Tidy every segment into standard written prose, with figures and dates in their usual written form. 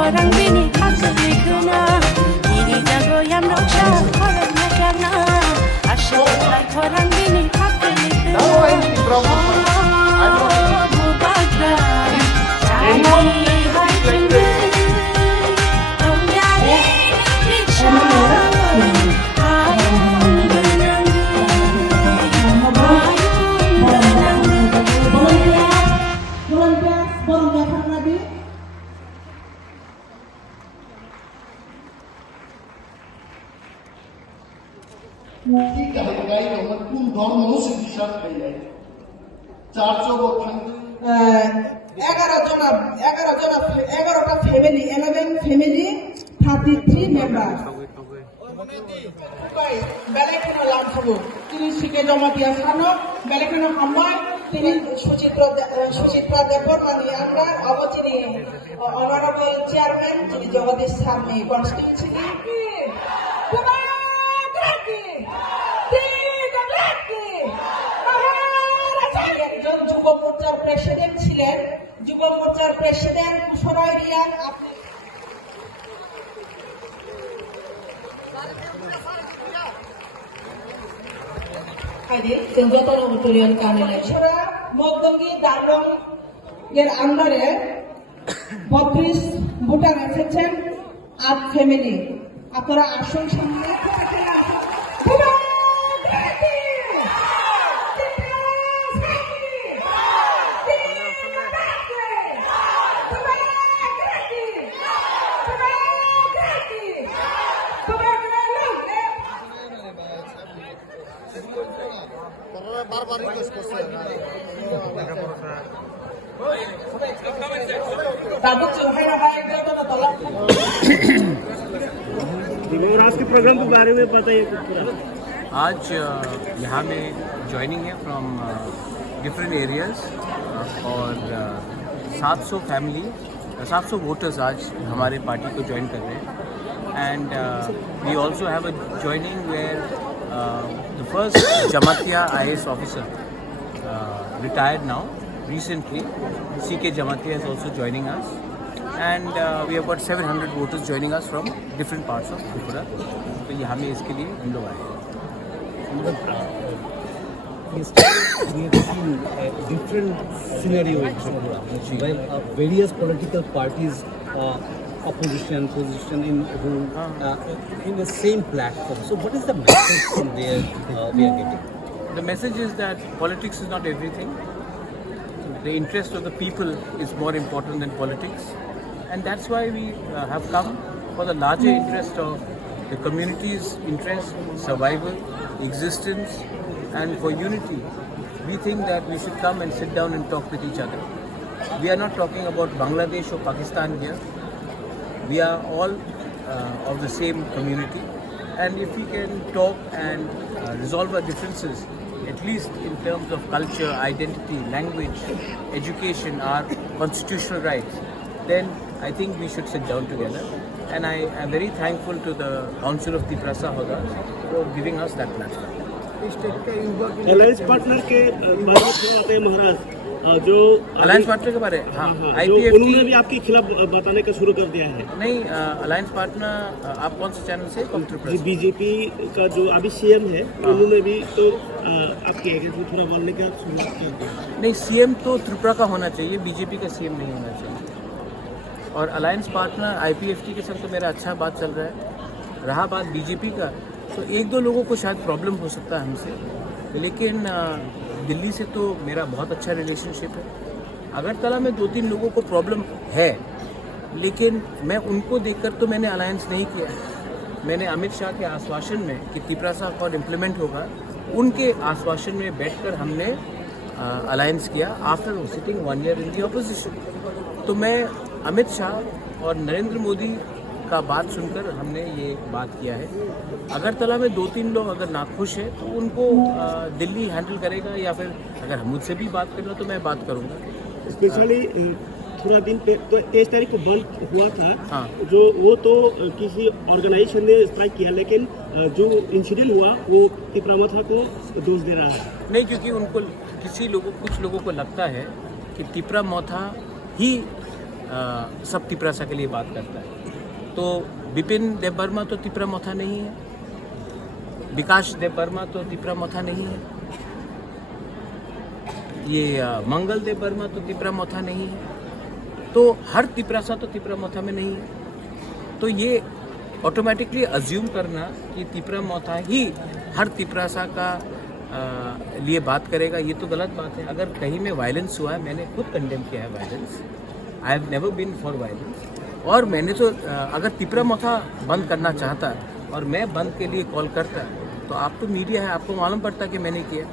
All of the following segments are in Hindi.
Korang bini hasil likuna Iri jago yang noksa korang nakana Asyik like korang bini hasil likuna Mubagra Jani hai cembe Tongjani Risha family, 11 family, 33 members. বেলেকেনো লাভ হব তিনি শিখে জমা দিয়া সানো বেলেকেনো সময় তিনি সুচিত্রা দেববর্মা আমরা অবচিনি অনারেবল চেয়ারম্যান যিনি জগদীশ সামনে কনস্টিটিউয়েন্সি একজন যুব মোর্চার প্রেসিডেন্ট ছিলেন যুব মোর্চার প্রেসিডেন্ট কুশরয় রিয়ান আপনি মকদঙ্গি দারলং এর আন্ডারে 32 ভোটার এসেছেন 8 ফ্যামিলি আপনারা আসুন সামনে आज के प्रोग्राम के बारे में बताइए। आज यहाँ में ज्वाइनिंग है फ्रॉम डिफरेंट एरियाज और 700 फैमिली 700 वोटर्स आज हमारे पार्टी को ज्वाइन कर रहे हैं and we also have a joining where the first Jamatia IAS officer retired now recently. CK Jamatia is also joining us and we have got 700 voters joining us from different parts of Tripura. तो ये हमें इसके लिए हम लोग आए हैं। yesterday we have seen a different scenario in Tripura, where various political parties, opposition, position in the same platform. So what is the message from there we are getting? The message is that politics is not everything. The interest of the people is more important than politics. And that's why we have come for the larger interest of the community's interest, survival, existence, and for unity. We think that we should come and sit down and talk with each other. We are not talking about Bangladesh or Pakistan here. We are all of the same community. And if we can talk and resolve our differences, at least in terms of culture, identity, language, education, our constitutional rights, then I think we should sit down together. And I am very thankful to the Council of Tiprasa Hoda for giving us that platform. Alliance partner के बारे में थोड़ा आते हैं महाराज, जो अलायंस पार्टनर के बारे हाँ जो IPFT उन्होंने भी आपके खिलाफ बताने का शुरू कर दिया है। नहीं, अलायंस पार्टनर आप कौन से चैनल से? जी, बीजेपी का जो अभी सीएम है उन्होंने भी तो आपके अगेंस्ट में थोड़ा बोलने का शुरू कर दिया। नहीं, सीएम तो त्रिपुरा का होना चाहिए, बीजेपी का सीएम नहीं होना चाहिए। और अलायंस पार्टनर IPFT के संग तो मेरा अच्छा बात चल रहा है। रहा बात बीजेपी का, तो एक दो लोगों को शायद प्रॉब्लम हो सकता है हमसे, लेकिन दिल्ली से तो मेरा बहुत अच्छा रिलेशनशिप है। अगरतला में 2-3 लोगों को प्रॉब्लम है, लेकिन मैं उनको देखकर तो मैंने अलायंस नहीं किया है। मैंने अमित शाह के आश्वासन में कि तिपरासा अकॉर्ड इम्प्लीमेंट होगा, उनके आश्वासन में बैठकर हमने अलायंस किया आफ्टर सिटिंग 1 year इन दी ऑपोजिशन। तो मैं अमित शाह और नरेंद्र मोदी का बात सुनकर हमने ये बात किया है। अगरतला में 2-3 लोग अगर नाखुश है तो उनको दिल्ली हैंडल करेगा, या फिर अगर मुझसे भी बात करना तो मैं बात करूँगा। स्पेशली थोड़ा दिन पे तो 23 तारीख को बंद हुआ था। हाँ। जो वो तो किसी ऑर्गेनाइजेशन ने स्ट्राइक किया, लेकिन जो इंसिडेंट हुआ वो तिपरामथा को दोष दे रहा है। नहीं, क्योंकि उनको कुछ लोगों को लगता है कि तिपरामथा ही सब तिपरासा के लिए बात करता है। तो बिपिन देबबर्मा तो तिपरामथा नहीं है, विकास देबबर्मा तो तिपरामथा नहीं है, ये मंगल देबबर्मा तो तिपरामथा नहीं है। तो हर तिपरासा तो तिपरामथा में नहीं है। तो ये ऑटोमेटिकली अज्यूम करना कि तिपरामथा ही हर तिपरासा का लिए बात करेगा, ये तो गलत बात है। अगर कहीं में वायलेंस हुआ है, मैंने खुद कंडेम किया है violence. I have never been for violence. और मैंने तो अगर तिपरामथा बंद करना चाहता और मैं बंद के लिए कॉल करता, तो आप तो मीडिया है, आपको मालूम पड़ता कि मैंने किया।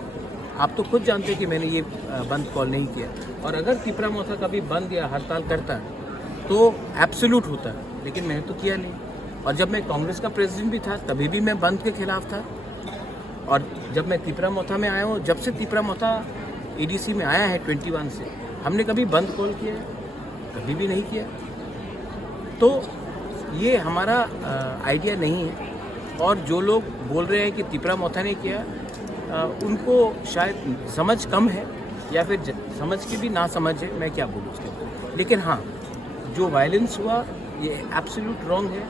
आप तो खुद जानते कि मैंने ये बंद कॉल नहीं किया। और अगर तिपरामथा कभी बंद या हड़ताल करता तो एब्सोल्यूट होता, लेकिन मैंने तो किया नहीं। और जब मैं कांग्रेस का प्रेसिडेंट भी था तभी भी मैं बंद के खिलाफ था। और जब मैं तिपरामथा में आया हूँ, जब से तिपरामथा ADC में आया है 21 से, हमने कभी बंद कॉल किया है? कभी भी नहीं किया। तो ये हमारा आइडिया नहीं है। और जो लोग बोल रहे हैं कि तिपरामथा ने किया, उनको शायद समझ कम है, या फिर समझ के भी ना समझ है, मैं क्या बोलूँ उसके। लेकिन हाँ, जो वायलेंस हुआ ये एब्सोल्यूट रॉन्ग है।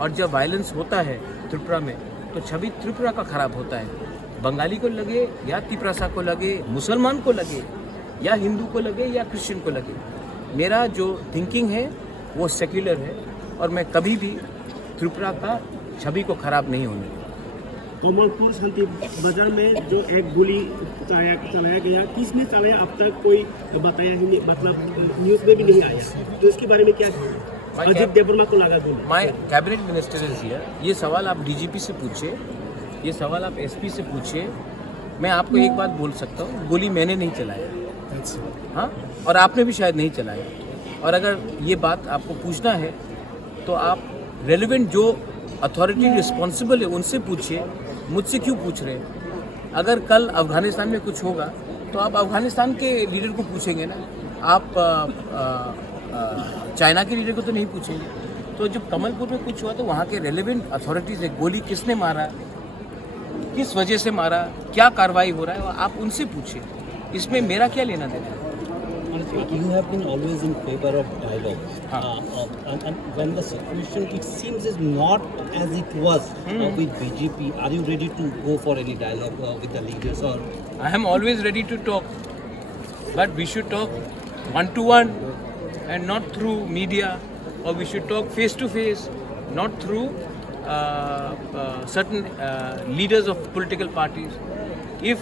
और जब वायलेंस होता है त्रिपुरा में, तो छवि त्रिपुरा का खराब होता है। बंगाली को लगे या तिपरासा को लगे, मुसलमान को लगे या हिंदू को लगे या क्रिश्चियन को लगे, मेरा जो थिंकिंग है वो सेक्युलर है, और मैं कभी भी त्रिपुरा का छवि को खराब नहीं होने दूंगा। कोमलपुर शांति बाजार में जो एक गोली चलाया गया, किसने चलाया अब तक कोई बताया ही नहीं, मतलब न्यूज़ में भी नहीं आया। तो इसके बारे में क्या है? अजित देववर्मा को लगा गोली। My cabinet minister is here. ये सवाल आप DGP से पूछिए, ये सवाल आप SP से पूछिए। मैं आपको एक बात बोल सकता हूँ, गोली मैंने नहीं चलाया, हाँ, और आपने भी शायद नहीं चलाया। और अगर ये बात आपको पूछना है तो आप रेलिवेंट जो अथॉरिटी रिस्पॉन्सिबल है उनसे पूछिए, मुझसे क्यों पूछ रहे हैं? अगर कल अफगानिस्तान में कुछ होगा तो आप अफगानिस्तान के लीडर को पूछेंगे ना, आप चाइना के लीडर को तो नहीं पूछेंगे। तो जब कमलपुर में कुछ हुआ तो वहाँ के रेलिवेंट अथॉरिटीज़ है, गोली किसने मारा, किस वजह से मारा, क्या कार्रवाई हो रहा है, आप उनसे पूछिए। इसमें मेरा क्या लेना देना है? You have been always in favor of dialogue, and when the situation it seems is not as it was with BJP, are you ready to go for any dialogue with the leaders or? I am always ready to talk, but we should talk one to one and not through media, or we should talk face to face, not through certain leaders of political parties. If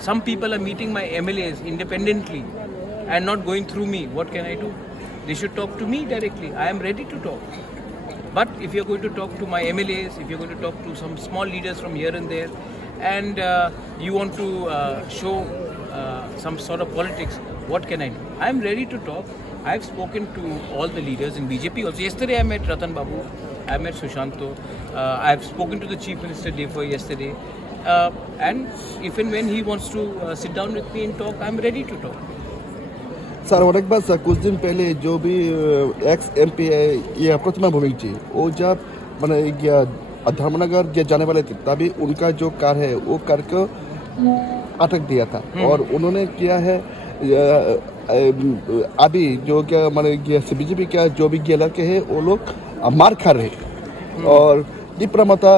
some people are meeting my MLAs independently and not going through me, what can I do? They should talk to me directly. I am ready to talk. But if you're going to talk to my MLAs, if you're going to talk to some small leaders from here and there, and you want to show some sort of politics, what can I do? I am ready to talk. I have spoken to all the leaders in BJP also. Yesterday I met Ratan Babu, I met Sushanto, I have spoken to the Chief Minister Defoe yesterday. And if and when he wants to sit down with me and talk, I am ready to talk. Sir और एक बात सर, कुछ दिन पहले जो भी एक्स MP ये प्रतिमा भौमिक जी, वो जब मैंने धर्मनगर जाने वाले थे तभी उनका जो कार है वो कार को अटक दिया था और उन्होंने किया है अभी जो क्या मैंने BJP का जो भी लड़के हैं वो लोग मार खा रहे और तीव्रमता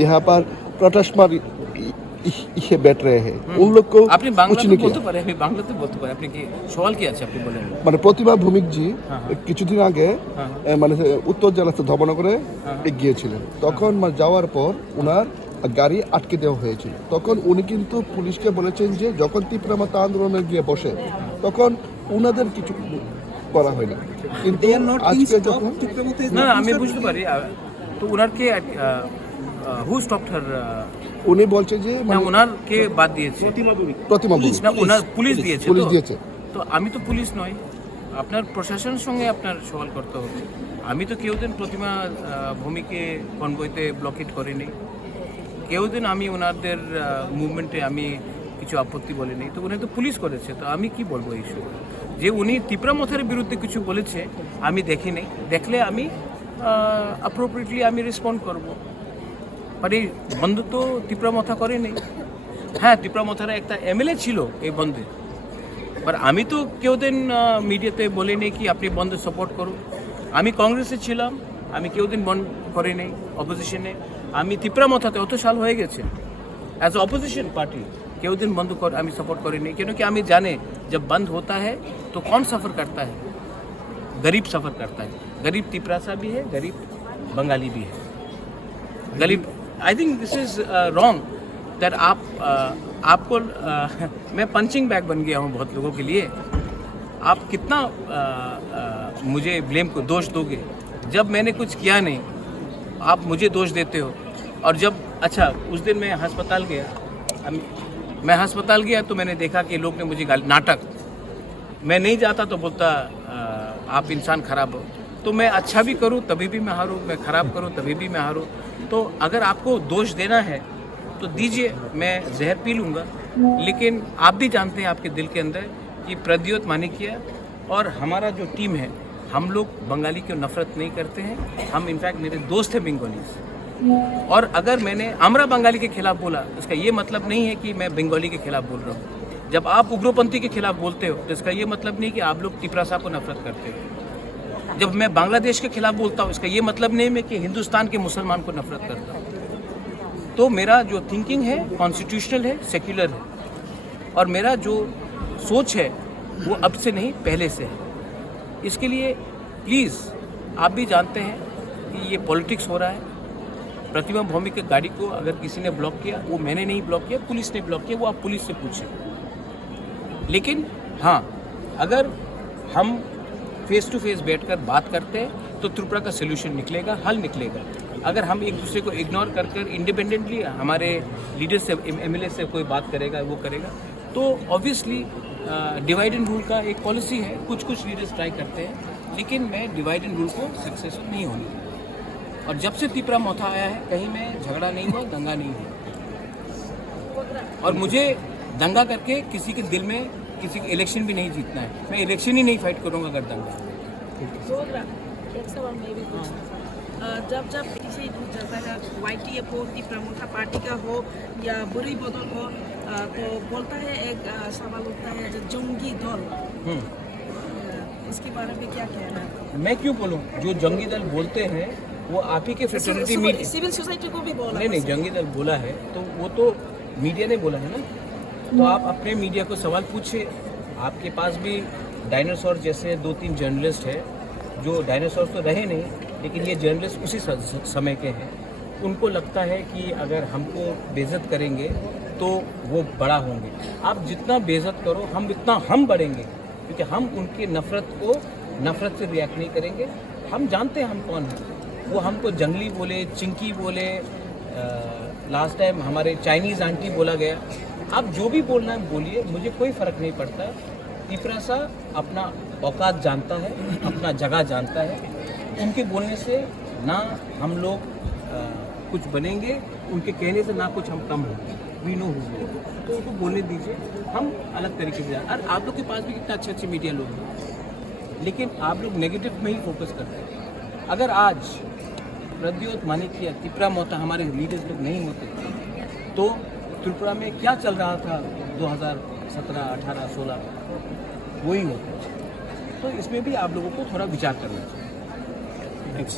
यहाँ पर प्रोटेस्ट मार ये बैठ रहे हैं उन लोग को আপনি বাংলা कुछ नहीं বলতে किया। পারেন, আমি বাংলাতে বলতে পারি। আপনি কি সওয়াল কি আছে আপনি বলেন। মানে প্রতিমা ভৌমিক জি কিছুদিন আগে মানে উত্তর জেলাতে ধর্মনগরে গিয়েছিলেন, তখন মানে যাওয়ার পর ওনার গাড়ি আটকে দেওয়া হয়েছিল। তখন উনি কিন্তু পুলিশকে বলেছেন যে যখন তীব্রমতা আন্দোলনে গিয়ে বসে তখন ওনাদের কিছু করা হয় না, কিন্তু আজকে যখন না আমি বুঝতে পারি। তো ওনারকে হু স্টপড হার? উনি বলছে যে না ওনারকে বাদ দিয়েছে, প্রতিমা ভৌমিক না ওনার পুলিশ দিয়েছে। পুলিশ দিয়েছে। তো আমি তো পুলিশ নই, আপনার প্রশাসনের সঙ্গে আপনার সওয়াল করতে হবে। আমি তো কেউদিন প্রতিমা ভূমিকে কনভয়তে ব্লকেট করিনি, কেউদিন আমি ওনাদের মুভমেন্টে আমি কিছু আপত্তি বলিনি। তো উনি তো পুলিশ করেছে, তো আমি কি বলবো এই সময় যে উনি তীব্রমথার বিরুদ্ধে কিছু বলেছে আমি দেখি নাই, দেখলে আমি অ্যাপ্রোপ্রিয়েটলি আমি রেসপন্ড করব। আর এই বন্ধ তো তীব্রমথা করেনি। হ্যাঁ তীব্রমথার একটা MLA ছিল এই বন্ধে, বাট আমি তো কেউদিন মিডিয়াতে বলিনি কি আপনি বন্ধ সাপোর্ট করুন। আমি কংগ্রেসে ছিলাম, আমি কেউদিন বন্ধ করিনি অপোজিশনে। আমি তীব্রমথাতে অত সাল হয়ে গেছে एज अपोजिशन पार्टी केवल बंद कर आमी सपोर्ट करेंगे, क्योंकि आमी जाने जब बंद होता है तो कौन सफ़र करता है? गरीब सफ़र करता है। गरीब तिपरासा भी है, गरीब बंगाली भी है। गरीब I think this is wrong that आपको मैं पंचिंग बैग बन गया हूँ बहुत लोगों के लिए। आप कितना मुझे ब्लेम को दोष दोगे जब मैंने कुछ किया नहीं, आप मुझे दोष देते हो। और जब अच्छा उस दिन मैं अस्पताल गया तो मैंने देखा कि लोग ने मुझे नाटक, मैं नहीं जाता तो बोलता आप इंसान खराब हो। तो मैं अच्छा भी करूं तभी भी मैं हारूं, मैं खराब करूं तभी भी मैं हारूं। तो अगर आपको दोष देना है तो दीजिए, मैं जहर पी लूँगा। लेकिन आप भी जानते हैं आपके दिल के अंदर कि प्रद्योत मानिकिया और हमारा जो टीम है, हम लोग बंगाली की नफरत नहीं करते हैं। हम इनफैक्ट मेरे दोस्त हैं बंगालीज, और अगर मैंने आमरा बंगाली के खिलाफ बोला इसका ये मतलब नहीं है कि मैं बंगाली के खिलाफ बोल रहा हूँ। जब आप उग्रपंथी के खिलाफ बोलते हो तो इसका ये मतलब नहीं कि आप लोग तिपरासा को नफरत करते हो। जब मैं बांग्लादेश के खिलाफ बोलता हूँ इसका ये मतलब नहीं मैं कि हिंदुस्तान के मुसलमान को नफरत करता हूँ। तो मेरा जो थिंकिंग है कॉन्स्टिट्यूशनल है, सेक्युलर है, और मेरा जो सोच है वो अब से नहीं पहले से है। इसके लिए प्लीज़ आप भी जानते हैं कि ये पॉलिटिक्स हो रहा है। प्रतिमा भौमिक की गाड़ी को अगर किसी ने ब्लॉक किया, वो मैंने नहीं ब्लॉक किया, पुलिस ने ब्लॉक किया, वो आप पुलिस से पूछें। लेकिन हाँ, अगर हम फेस टू फेस बैठकर बात करते हैं तो त्रिपुरा का सोल्यूशन निकलेगा, हल निकलेगा। अगर हम एक दूसरे को इग्नोर कर इंडिपेंडेंटली हमारे लीडर से MLA से कोई बात करेगा, वो करेगा, तो ऑब्वियसली डिवाइड एंड रूल का एक पॉलिसी है। कुछ लीडर्स ट्राई करते हैं, लेकिन मैं डिवाइड एंड रूल को सक्सेसफुल नहीं होने दूंगा। और जब से तीपरामथा आया है कहीं में झगड़ा नहीं हुआ, दंगा नहीं हुआ, और मुझे दंगा करके किसी के दिल में किसी के इलेक्शन भी नहीं जीतना है। मैं इलेक्शन ही नहीं फाइट करूंगा अगर दंगा। जब किसी दूर जाता है YTF हो, तीपरामथा पार्टी का हो या बुरी बदल हो, तो बोलता है एक सवाल उठता है जो जंगी दल, इसके बारे में क्या कहना है? मैं क्यों बोलूँ? जो जंगी दल बोलते हैं वो आप ही के फ्रेटर्निटी मीडिया, सिविल सोसाइटी को भी बोला। नहीं जंगी दल बोला है तो वो तो मीडिया ने बोला है ना। तो आप अपने मीडिया को सवाल पूछिए। आपके पास भी डायनासोर जैसे 2-3 जर्नलिस्ट है, जो डायनासोर तो रहे नहीं लेकिन ये जर्नलिस्ट उसी समय के हैं। उनको लगता है कि अगर हमको बेइज्जत करेंगे तो वो बड़ा होंगे। आप जितना बेइज्जत करो हम इतना हम बढ़ेंगे, क्योंकि हम उनकी नफ़रत से रिएक्ट नहीं करेंगे। हम जानते हैं हम कौन हैं। वो हमको जंगली बोले, चिंकी बोले, लास्ट टाइम हमारे चाइनीज़ आंटी बोला गया। आप जो भी बोलना है बोलिए, मुझे कोई फ़र्क नहीं पड़ता। तिपरासा अपना औकात जानता है, अपना जगह जानता है। उनके बोलने से ना हम लोग कुछ बनेंगे, उनके कहने से ना कुछ हम कम होंगे। We know who. तो उनको बोलने दीजिए, हम अलग तरीके से। और आप लोग के पास भी कितने अच्छे मीडिया लोग हैं, लेकिन आप लोग नेगेटिव में ही फोकस करते हैं। अगर आज प्रद्योत मानिक्य, तिपरा मोहता हमारे लीडर्स लोग नहीं होते तो त्रिपुरा में क्या चल रहा था 2017, 18, 16 वही होता। तो इसमें भी आप लोगों को थोड़ा विचार करना चाहिए। थैंक्स।